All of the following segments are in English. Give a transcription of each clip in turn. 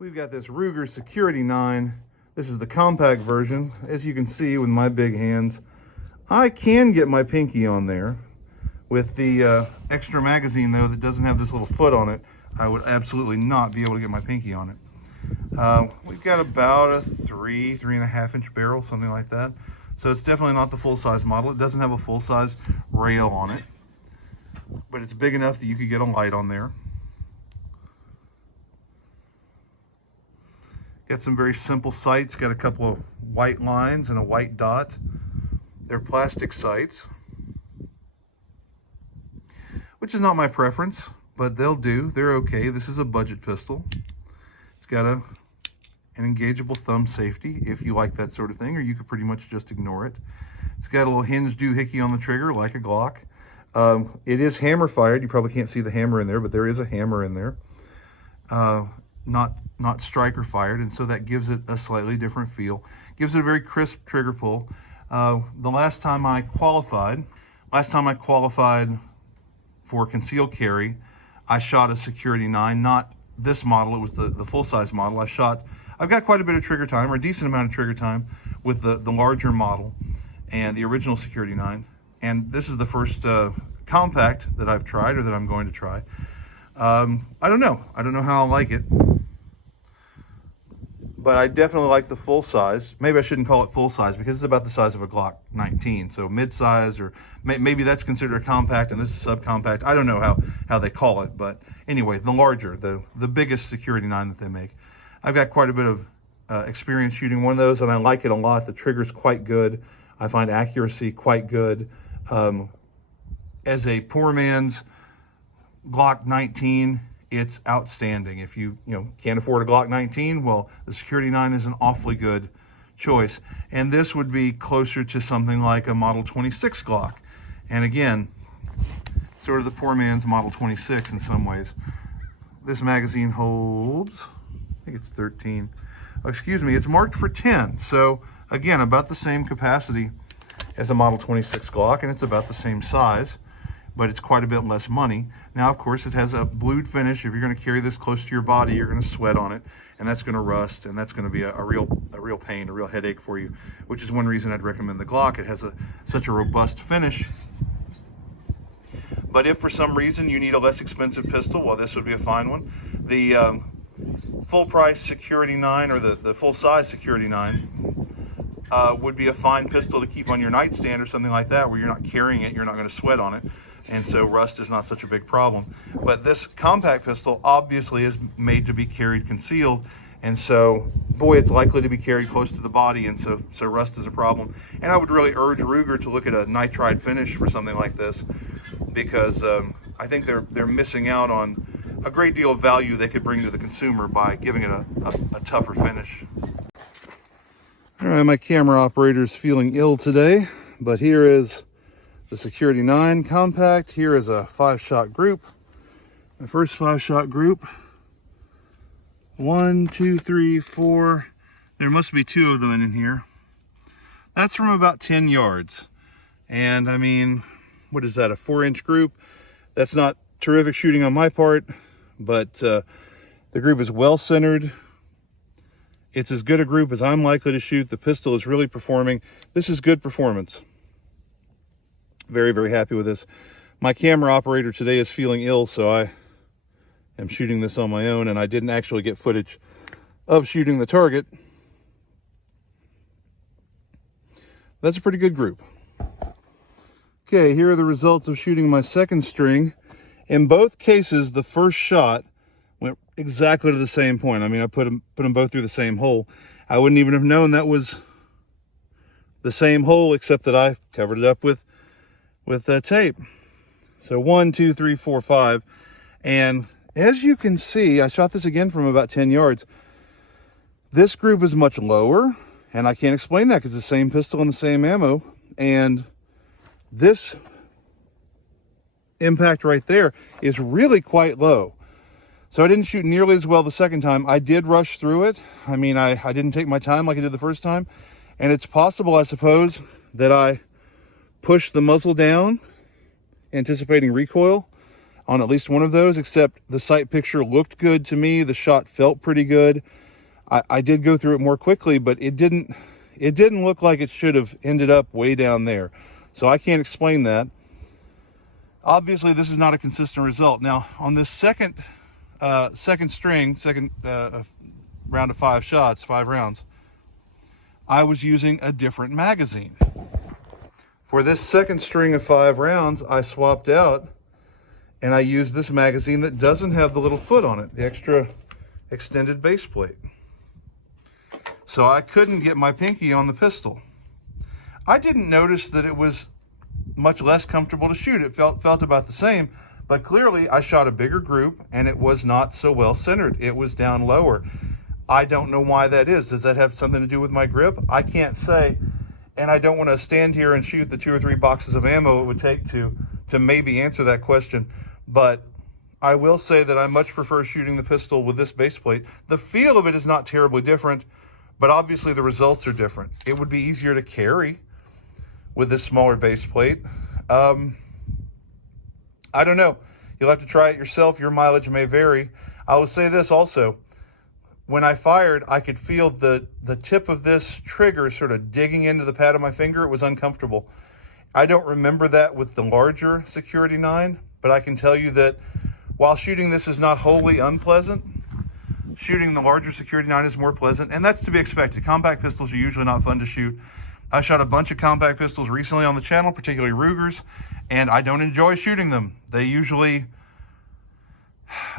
We've got this Ruger Security-9. This is the compact version. As you can see with my big hands, I can get my pinky on there. With the extra magazine though that doesn't have this little foot on it, I would absolutely not be able to get my pinky on it. We've got about a 3.5 inch barrel, something like that. So it's definitely not the full-size model. It doesn't have a full-size rail on it, but it's big enough that you could get a light on there. Got some very simple sights. Got a couple of white lines and a white dot. They're plastic sights, which is not my preference, but they'll do. They're okay. This is a budget pistol. It's got an engageable thumb safety if you like that sort of thing, or you could pretty much just ignore it. It's got a little hinge doohickey on the trigger like a Glock. It is hammer fired. You probably can't see the hammer in there, but there is a hammer in there. Not striker fired, and so that gives it a slightly different feel. Gives it a very crisp trigger pull. The last time I qualified for concealed carry, I shot a Security-9, not this model, it was the full-size model. I've got quite a bit of trigger time, or a decent amount of trigger time, with the larger model and the original Security-9. And this is the first compact that I've tried, or that I'm going to try. I don't know how I'll like it, but I definitely like the full size. Maybe I shouldn't call it full size because it's about the size of a Glock 19. So mid-size, or maybe that's considered a compact and this is subcompact. I don't know how they call it, but anyway, the larger, the biggest Security-9 that they make. I've got quite a bit of experience shooting one of those, and I like it a lot. The trigger's quite good. I find accuracy quite good. As a poor man's Glock 19, it's outstanding. If you can't afford a Glock 19, well, the Security-9 is an awfully good choice. And this would be closer to something like a Model 26 Glock. And again, sort of the poor man's Model 26 in some ways. This magazine holds, I think it's 13. Oh, excuse me, it's marked for 10. So again, about the same capacity as a Model 26 Glock, and it's about the same size, but it's quite a bit less money. Now, of course, it has a blued finish. If you're going to carry this close to your body, you're going to sweat on it, and that's going to rust, and that's going to be a real pain, a real headache for you, which is one reason I'd recommend the Glock. It has such a robust finish. But if for some reason you need a less expensive pistol, well, this would be a fine one. The full-price Security-9, or the full-size Security-9, would be a fine pistol to keep on your nightstand or something like that, where you're not carrying it, you're not going to sweat on it, and so rust is not such a big problem. But this compact pistol obviously is made to be carried concealed, and so, boy, it's likely to be carried close to the body, and so rust is a problem. And I would really urge Ruger to look at a nitride finish for something like this, because I think they're missing out on a great deal of value they could bring to the consumer by giving it a tougher finish. All right, my camera operator is feeling ill today, but here is the Security-9 compact. Here is a 5-shot group. The first 5-shot group. 1, 2, 3, 4. There must be 2 of them in here. That's from about 10 yards. And I mean, what is that, a 4-inch group? That's not terrific shooting on my part, but the group is well centered. It's as good a group as I'm likely to shoot. The pistol is really performing. This is good performance. Very, very happy with this. My camera operator today is feeling ill, so I am shooting this on my own, and I didn't actually get footage of shooting the target. That's a pretty good group. Okay, here are the results of shooting my second string. In both cases, the first shot went exactly to the same point. I mean, I put them both through the same hole. I wouldn't even have known that was the same hole, except that I covered it up with tape. So 1, 2, 3, 4, 5. And as you can see, I shot this again from about 10 yards. This group is much lower, and I can't explain that because it's the same pistol and the same ammo. And this impact right there is really quite low. So I didn't shoot nearly as well the second time. I did rush through it. I mean, I didn't take my time like I did the first time. And it's possible, I suppose, that I pushed the muzzle down, anticipating recoil. on at least one of those, except the sight picture looked good to me. The shot felt pretty good. I did go through it more quickly, but it didn't look like it should have ended up way down there. So I can't explain that. Obviously, this is not a consistent result. Now, on this second round of 5 shots, 5 rounds, I was using a different magazine. For this second string of 5 rounds, I swapped out and I used this magazine that doesn't have the little foot on it, the extra extended base plate. So I couldn't get my pinky on the pistol. I didn't notice that it was much less comfortable to shoot. It felt about the same, but clearly I shot a bigger group and it was not so well centered. It was down lower. I don't know why that is. Does that have something to do with my grip? I can't say, and I don't want to stand here and shoot the 2 or 3 boxes of ammo it would take to maybe answer that question, but I will say that I much prefer shooting the pistol with this base plate. The feel of it is not terribly different, but obviously the results are different. It would be easier to carry with this smaller base plate. I don't know. You'll have to try it yourself. Your mileage may vary. I will say this also. When I fired, I could feel the tip of this trigger sort of digging into the pad of my finger. It was uncomfortable. I don't remember that with the larger Security-9, but I can tell you that while shooting this is not wholly unpleasant, shooting the larger Security-9 is more pleasant, and that's to be expected. Compact pistols are usually not fun to shoot. I shot a bunch of compact pistols recently on the channel, particularly Rugers, and I don't enjoy shooting them. They usually,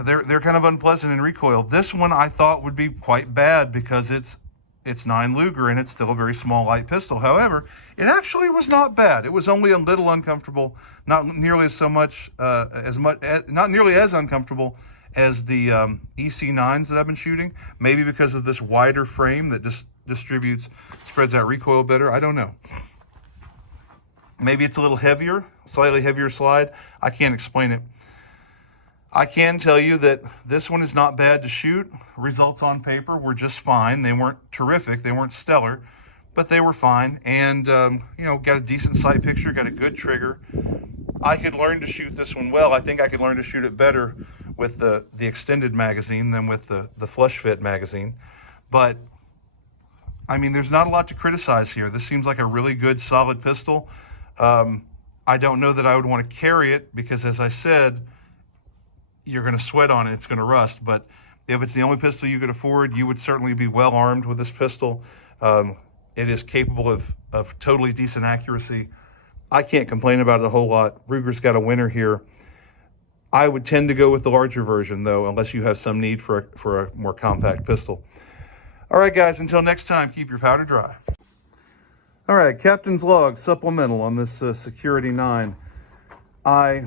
they're kind of unpleasant in recoil. This one I thought would be quite bad because it's 9 Luger and it's still a very small light pistol. However, it actually was not bad. It was only a little uncomfortable, not nearly as uncomfortable as the EC9s that I've been shooting. Maybe because of this wider frame that just spreads out recoil better. I don't know. Maybe it's a little heavier, slightly heavier slide. I can't explain it. I can tell you that this one is not bad to shoot. Results on paper were just fine. They weren't terrific, they weren't stellar, but they were fine. And you know, got a decent sight picture, got a good trigger. I could learn to shoot this one well. I think I could learn to shoot it better with the extended magazine than with the flush fit magazine. But I mean, there's not a lot to criticize here. This seems like a really good, solid pistol. I don't know that I would want to carry it because, as I said, you're going to sweat on it, it's going to rust. But if it's the only pistol you could afford, you would certainly be well armed with this pistol. It is capable of totally decent accuracy. I can't complain about it a whole lot. Ruger's got a winner here. I would tend to go with the larger version, though, unless you have some need for a more compact pistol. All right, guys, until next time, keep your powder dry. All right, Captain's Log supplemental on this Security-9. I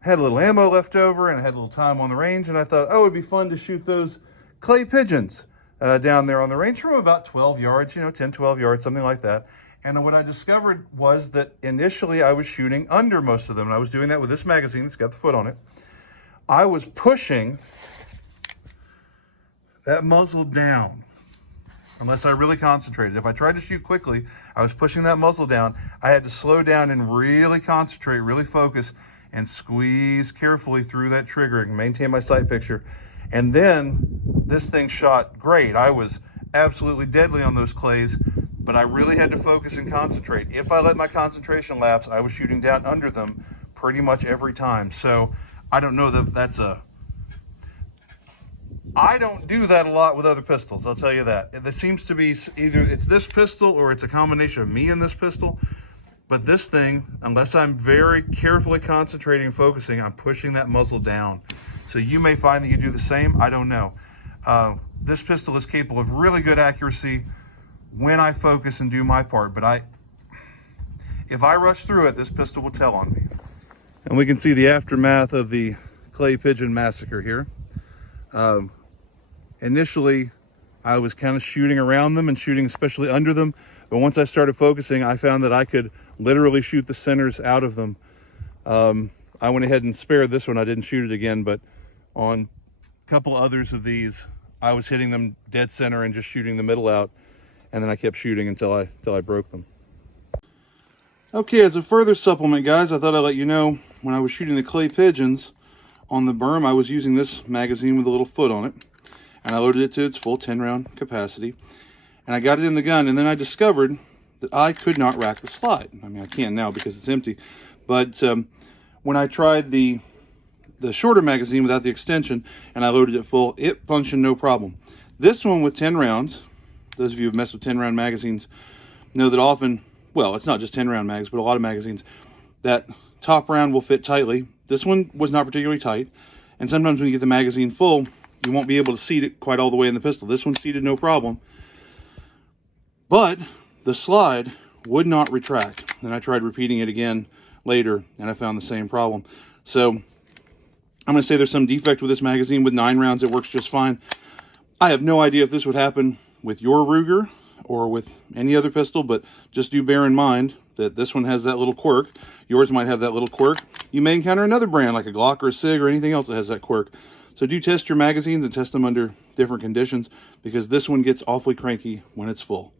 had a little ammo left over and I had a little time on the range, and I thought, oh, it'd be fun to shoot those clay pigeons down there on the range from about 12 yards, 10, 12 yards, something like that. And what I discovered was that initially I was shooting under most of them, and I was doing that with this magazine that's got the foot on it. I was pushing that muzzle down unless I really concentrated. If I tried to shoot quickly, I was pushing that muzzle down. I had to slow down and really concentrate, really focus, and squeeze carefully through that trigger and maintain my sight picture. And then this thing shot great. I was absolutely deadly on those clays, but I really had to focus and concentrate. If I let my concentration lapse, I was shooting down under them pretty much every time. So I don't know that that's I don't do that a lot with other pistols, I'll tell you that. It seems to be either it's this pistol or it's a combination of me and this pistol. But this thing, unless I'm very carefully concentrating and focusing, I'm pushing that muzzle down. So you may find that you do the same, I don't know. This pistol is capable of really good accuracy when I focus and do my part, but if I rush through it, this pistol will tell on me. And we can see the aftermath of the clay pigeon massacre here. Initially, I was kind of shooting around them and shooting especially under them, but once I started focusing, I found that I could literally shoot the centers out of them. I went ahead and spared this one. I didn't shoot it again, but on a couple others of these, I was hitting them dead center and just shooting the middle out, and then I kept shooting until I broke them. Okay, as a further supplement, guys, I thought I'd let you know when I was shooting the clay pigeons, On the berm, I was using this magazine with a little foot on it, and I loaded it to its full 10-round capacity, and I got it in the gun, and then I discovered that I could not rack the slide. I mean, I can now because it's empty, but when I tried the shorter magazine without the extension and I loaded it full, it functioned no problem. This one with 10 rounds, those of you who've messed with 10-round magazines know that often, well, it's not just 10-round mags, but a lot of magazines, that top round will fit tightly. This one was not particularly tight, and sometimes when you get the magazine full, you won't be able to seat it quite all the way in the pistol. This one seated no problem, but the slide would not retract. And I tried repeating it again later, and I found the same problem. So I'm going to say there's some defect with this magazine. With 9 rounds, it works just fine. I have no idea if this would happen with your Ruger or with any other pistol, but just do bear in mind that this one has that little quirk. Yours might have that little quirk. You may encounter another brand like a Glock or a SIG or anything else that has that quirk. So do test your magazines and test them under different conditions, because this one gets awfully cranky when it's full.